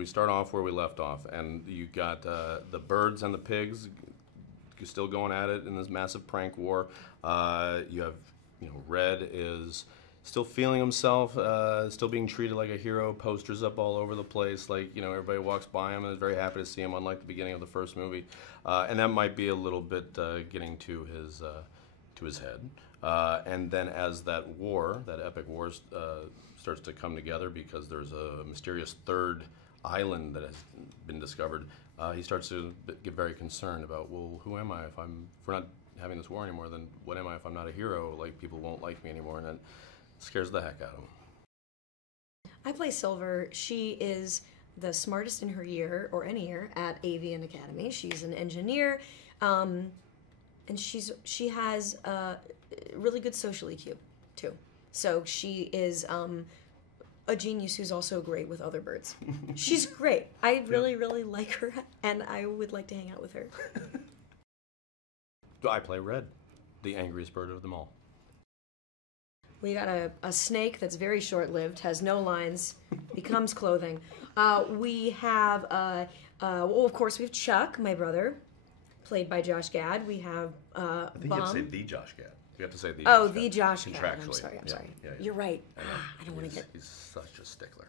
we start off where we left off, and you got the birds and the pigs still going at it in this massive prank war. You have, Red is still feeling himself, still being treated like a hero, posters up all over the place, like, everybody walks by him and is very happy to see him, unlike the beginning of the first movie. And that might be a little bit getting to his head. And then as that epic war, starts to come together because there's a mysterious third island that has been discovered, he starts to get very concerned about, well, who am I if we're not having this war anymore? Then what am I if I'm not a hero? Like, people won't like me anymore, and it scares the heck out of him. I play Silver. She is the smartest in her year, or any year, at Avian Academy. She's an engineer, and she has really good social EQ too. So she is a genius who's also great with other birds. She's great. I really, really like her, and I would like to hang out with her. I play Red, the angriest bird of them all. We got a snake that's very short-lived, has no lines, becomes clothing. We have, well, of course, we have Chuck, my brother, played by Josh Gad. We have I think you have to say the Josh Gad. You have to say the Oh, Josh the Gad. Josh Gad. Contractually. I'm sorry. Yeah. You're right. I don't want to get... He's such a stickler.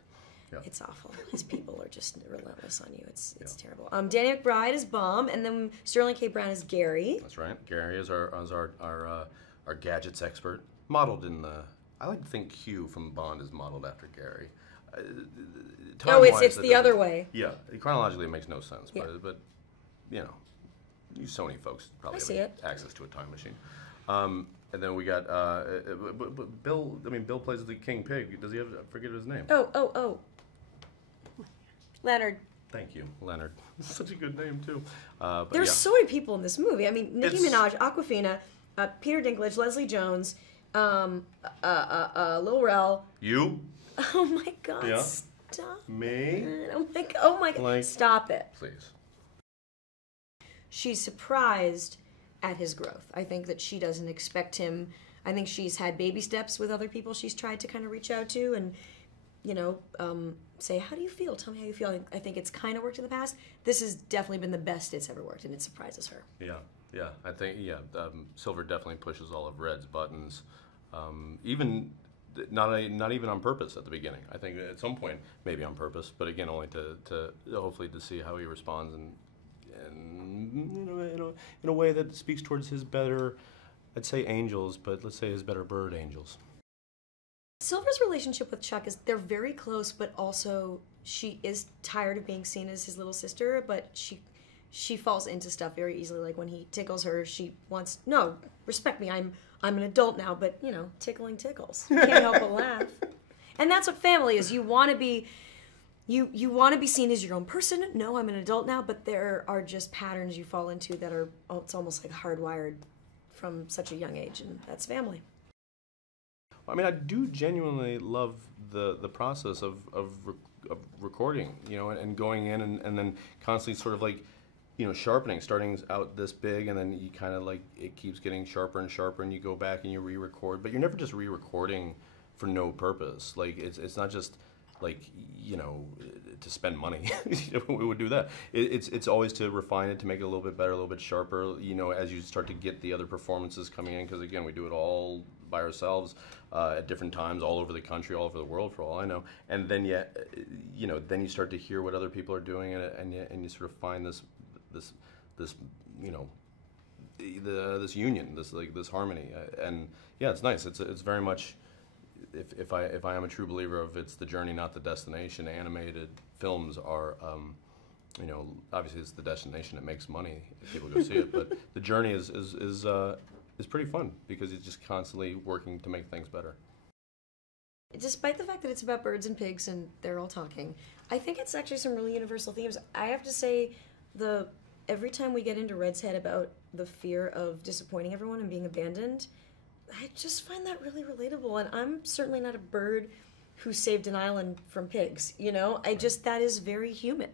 Yeah. It's awful. His people are just relentless on you. It's terrible. Danny McBride is Bum, and then Sterling K. Brown is Gary. That's right. Gary is our gadgets expert, modeled in the... I like to think Hugh from Bond is modeled after Gary. It's the other way. Yeah, chronologically it makes no sense, Yeah. but you Sony folks probably have access to a time machine. And then we got Bill. I mean, Bill plays the King Pig. Does he have? I forget his name. Oh. Leonard. Thank you, Leonard. Such a good name too. There's so many people in this movie. I mean, Nicki Minaj, Awkwafina, Peter Dinklage, Leslie Jones, Lil Rel. You? Oh my God! Yeah. Stop. Me? Oh my God! Stop it. Please. She's surprised at his growth. I think that she doesn't expect him. I think she's had baby steps with other people she's tried to kind of reach out to and, say, how do you feel? Tell me how you feel. I think it's kind of worked in the past. This has definitely been the best it's ever worked, and it surprises her. Yeah. I think, Silver definitely pushes all of Red's buttons, even not even on purpose at the beginning. I think at some point, maybe on purpose, but again, only to hopefully to see how he responds and in a way that speaks towards his better, I'd say angels, but let's say his better bird angels. Silver's relationship with Chuck is they're very close, but also she is tired of being seen as his little sister, but she falls into stuff very easily. Like when he tickles her, she wants, no, respect me, I'm an adult now, but tickling tickles. You can't help but laugh. And that's what family is. You want to be You want to be seen as your own person. No, I'm an adult now, but there are just patterns you fall into that are, it's almost like hardwired from such a young age, and that's family. I mean, I do genuinely love the process of recording, and going in and then constantly sort of like, sharpening, starting out this big, and then you kind of like, it keeps getting sharper and sharper, and you go back and you re-record, but you're never just re-recording for no purpose. Like, it's not just like, to spend money. We would do that. It's always to refine it, to make it a little bit better, a little bit sharper, as you start to get the other performances coming in, because again, we do it all by ourselves at different times, all over the country, all over the world, for all I know. And then then you start to hear what other people are doing, and you sort of find this union, this harmony, and yeah, it's nice. It's very much. If I am a true believer of it's the journey, not the destination, animated films are, obviously it's the destination that makes money if people go see it, but the journey is pretty fun because it's just constantly working to make things better. Despite the fact that it's about birds and pigs and they're all talking, I think it's actually some really universal themes. I have to say, every time we get into Red's head about the fear of disappointing everyone and being abandoned, I just find that really relatable, and I'm certainly not a bird who saved an island from pigs, that is very human.